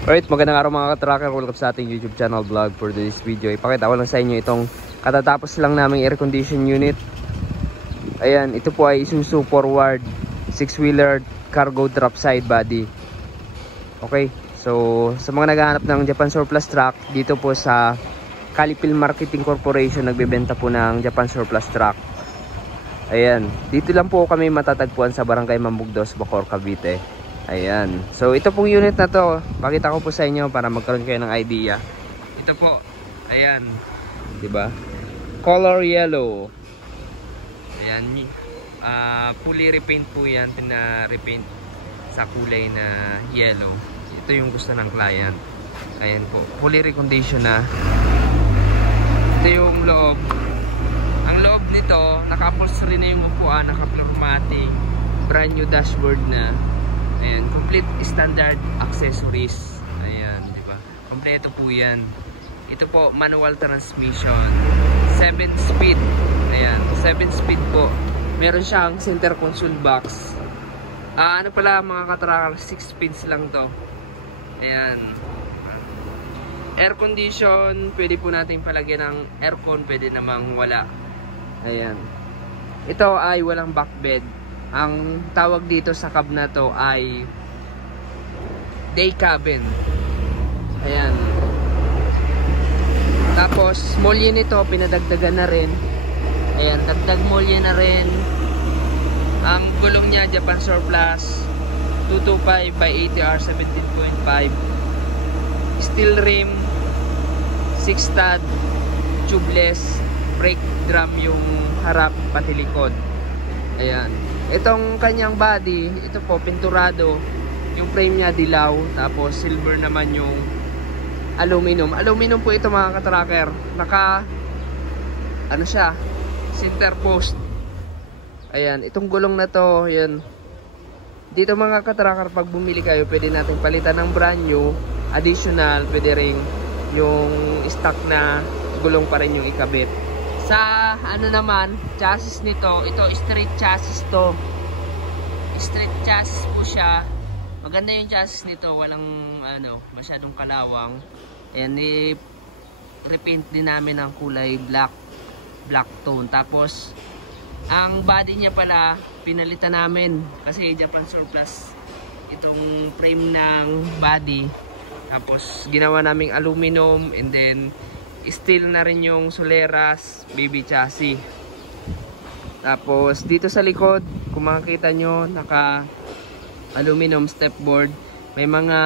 Alright, magandang araw mga ka-tracker. Welcome sa ating YouTube channel vlog. For this video, ipakita ko lang sa inyo itong katatapos lang naming air condition unit. Ayan, ito po ay Isuzu forward 6-wheeler cargo drop side body. Okay, so sa mga naghahanap ng Japan surplus truck, dito po sa Calipil Marketing Corporation nagbebenta po ng Japan surplus truck. Ayan, dito lang po kami matatagpuan sa Barangay Mambugdos, Bacoor, Cavite. Ayan, so ito pong unit na to, pakita ko po sa inyo para magkaroon kayo ng idea. Ito po, ayan, diba? Color yellow. Ayan, fully repaint po yan, pina-repaint sa kulay na yellow. Ito yung gusto ng client. Ayan po, fully recondition na. Ito yung loob. Ang loob nito, naka-upholstery na yung upuan, naka-pneumatic, brand new dashboard na. Ayan, complete standard accessories. Ayan, di ba? Kompleto po yan. Ito po, manual transmission. 7 speed. Ayan, 7 speed po. Meron siyang center console box. Ano pala mga katracker, 6 speeds lang to. Ayan. Air condition, pwede po natin palagyan ng aircon, pwede namang wala. Ayan. Ito ay walang back bed. Ang tawag dito sa cab na to ay day cabin. Ayan. Tapos molye nito pinadagdagan na rin. Ayan, dagdag molye na rin. Ang gulong niya Japan surplus 225 by 80R 17.5. Steel rim, 6 stud, tubeless, brake drum yung harap pati likod. Ayan. Itong kanyang body, ito po pinturado. Yung frame niya dilaw, tapos silver naman yung aluminum. Aluminum po ito mga katracker. Naka ano siya, center post. Ayan, itong gulong na to, yan. Dito mga katracker, pag bumili kayo, pwede natin palitan ng brand new, additional, pwede ring yung stock na gulong pa rin yung ikabit. Sa ano naman, chassis nito, ito straight chassis to. Straight chassis po siya. Maganda yung chassis nito, walang ano, masyadong kalawang. Ayan, repaint din namin ng kulay black tone. Tapos ang body niya pala pinalitan namin kasi Japan surplus itong frame ng body. Tapos ginawa naming aluminum and then steel na rin yung soleras, baby chassis. Tapos dito sa likod, kung makikita nyo, naka aluminum stepboard. May mga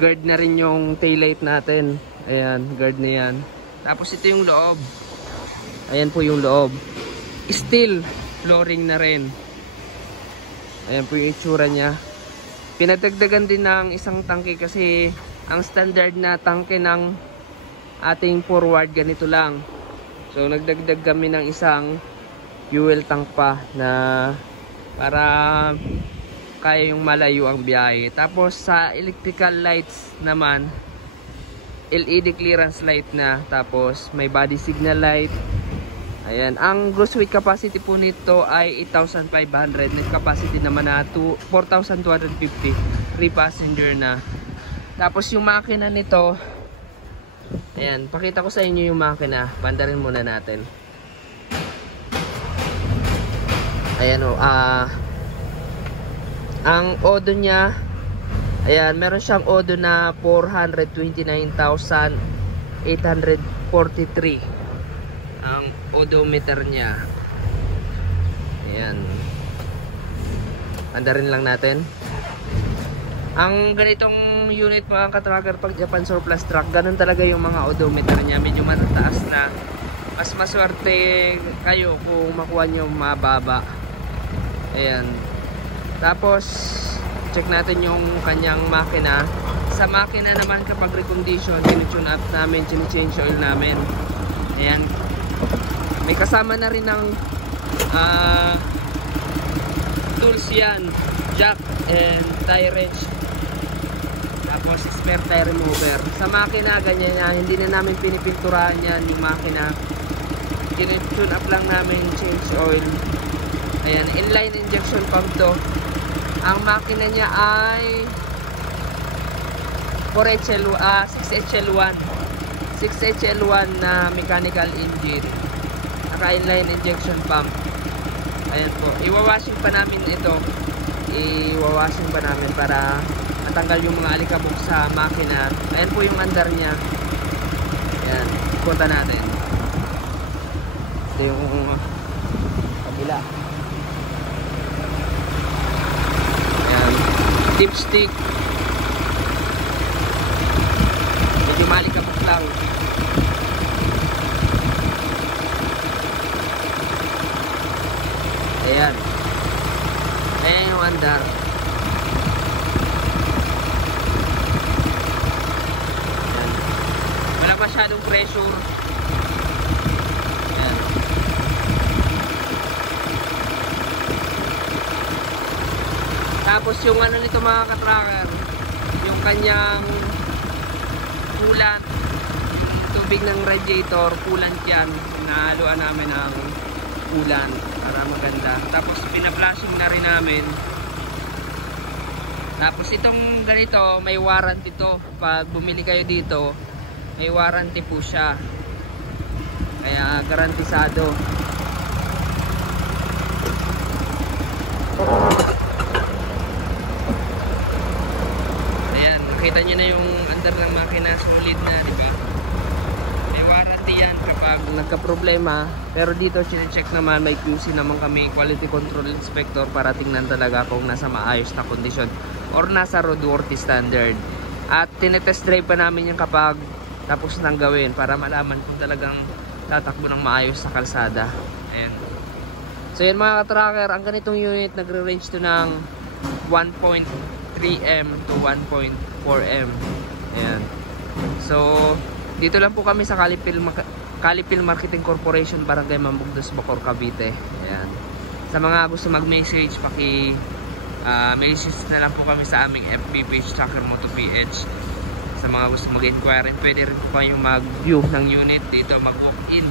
guard na rin yung taillight natin. Ayan, guard na yan. Tapos ito yung loob. Ayan po yung loob. Steel flooring na rin. Ayan po yung itsura nya. Pinadagdagan din ng isang tangke kasi ang standard na tangke ng ating forward ganito lang. So nagdagdag kami ng isang fuel tank pa na para kaya yung malayo ang biyahe. Tapos sa electrical lights naman, LED clearance light na. Tapos may body signal light. Ayan, ang gross weight capacity po nito ay 8,500. Net capacity naman na 4,250. 3 passenger na. Tapos yung makina nito, ayan, pakita ko sa inyo yung makina. Pandarin muna natin. Ayan o, ang odo niya, ayan, meron siyang odo na 429,843 ang odometer niya. Ayan, pandarin lang natin. Ang ganitong unit mga katracker pag Japan surplus truck, ganun talaga yung mga odometer niya, medyo matataas na. Mas maswerte kayo kung makuha nyo mababa. Ayan. Tapos check natin yung kanyang makina. Sa makina naman kapag recondition, tinutune up namin, change oil namin. Ayan. May kasama na rin ng tools yan, jack and tie wrench. Tapos spare tire remover. Sa makina ganyan yan, hindi na namin pinipinturahan yan yung makina. Tune up lang namin, change oil. Ayan, inline injection pump to. Ang makina niya ay 6HL1 na mechanical engine, naka-inline injection pump. Ayan po, iwawashing pa namin ito, iwawashing pa namin para matanggal yung mga alikabok sa makina. Ayan po yung andar niya. Ayan, punta natin. Ito yung kabila. Ayan, dipstick. Medyo malikabok lang. Ayan. Ayan yung andar. Ayan. Wala masyadong pressure. Ayan. Tapos yung ano nito mga ka-tracker, yung kanyang coolant, tubig ng radiator, coolant yan. Nahaluan namin ng coolant para maganda. Tapos pina-flashing na rin namin. Tapos itong ganito, may warranty to. Pag bumili kayo dito, may warranty po siya. Kaya garantisado. Ayan, nakita nyo na yung under ng makina, solid na, di ba? May warranty yan kapag nagka-problema. Pero dito sinecheck naman, may QC naman kami, quality control inspector, para tingnan talaga kung nasa maayos na kondisyon or nasa roadworthy standard. At tinetest drive pa namin yung kapag tapos nang gawin para malaman kung talagang tatakbo ng maayos sa kalsada. Ayan. So yan mga ka-tracker, ang ganitong unit nagre-range to ng 1.3M to 1.4M. Ayan. So dito lang po kami sa Calipil Marketing Corporation, Barangay Mambugdos, Bacoor, Cavite. Ayan. Sa mga gusto mag-message, message na lang po kami sa aming FB page, Tracker Moto PH. Sa mga gusto mag-inquire, pwede rin po kayong mag-view ng unit dito, mag-walk-in.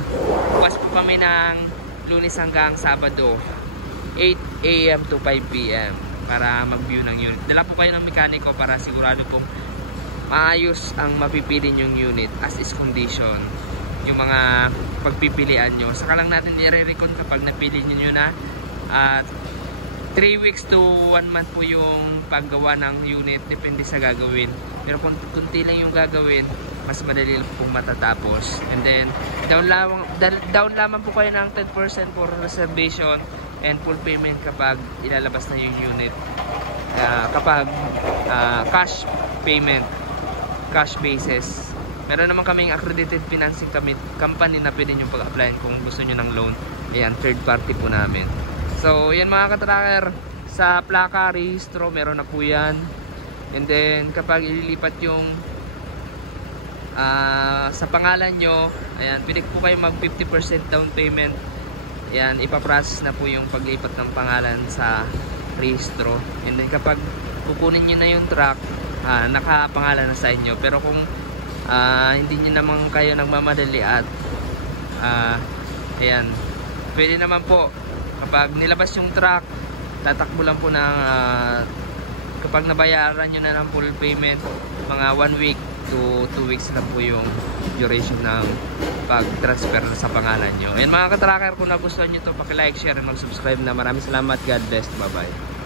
Bukas po kami ng Lunes hanggang Sabado, 8 AM to 5 PM para mag-view ng unit. Dala po kayo ng mekaniko para sigurado pong maayos ang mapipili yung unit as is condition. Yung mga pagpipilian nyo, saka lang natin i-recon kapag napili nyo na. At 3 weeks to 1 month po yung paggawa ng unit, depende sa gagawin. Pero kung kunti lang yung gagawin, mas madali pong matatapos. And then down lamang po kayo ng 10% for reservation and full payment kapag ilalabas na yung unit. Kapag cash payment, cash basis. Meron naman kaming accredited financing company na pwede nyo pag-applyan kung gusto nyo ng loan. Ayan, third party po namin. So yan mga ka-tracker, sa plaka, rehistro, meron na po yan. And then kapag ililipat yung sa pangalan nyo, ayan, pwede po kayo mag 50% down payment. Ayan, ipaprocess na po yung paglipat ng pangalan sa rehistro. And then kapag kukunin nyo na yung truck, nakapangalan na sa inyo. Pero kung hindi nyo naman kayo nagmamadali at ayan, pwede naman po kapag nilabas yung truck, tatakbo lang po ng kapag nabayaran nyo na ng full payment, mga 1 week to 2 weeks lang po yung duration ng pag-transfer sa pangalan nyo. Ayan mga ka-tracker, kung nagustuhan nyo to, paki-like, share, and mag-subscribe na. Maraming salamat. God bless. Bye-bye.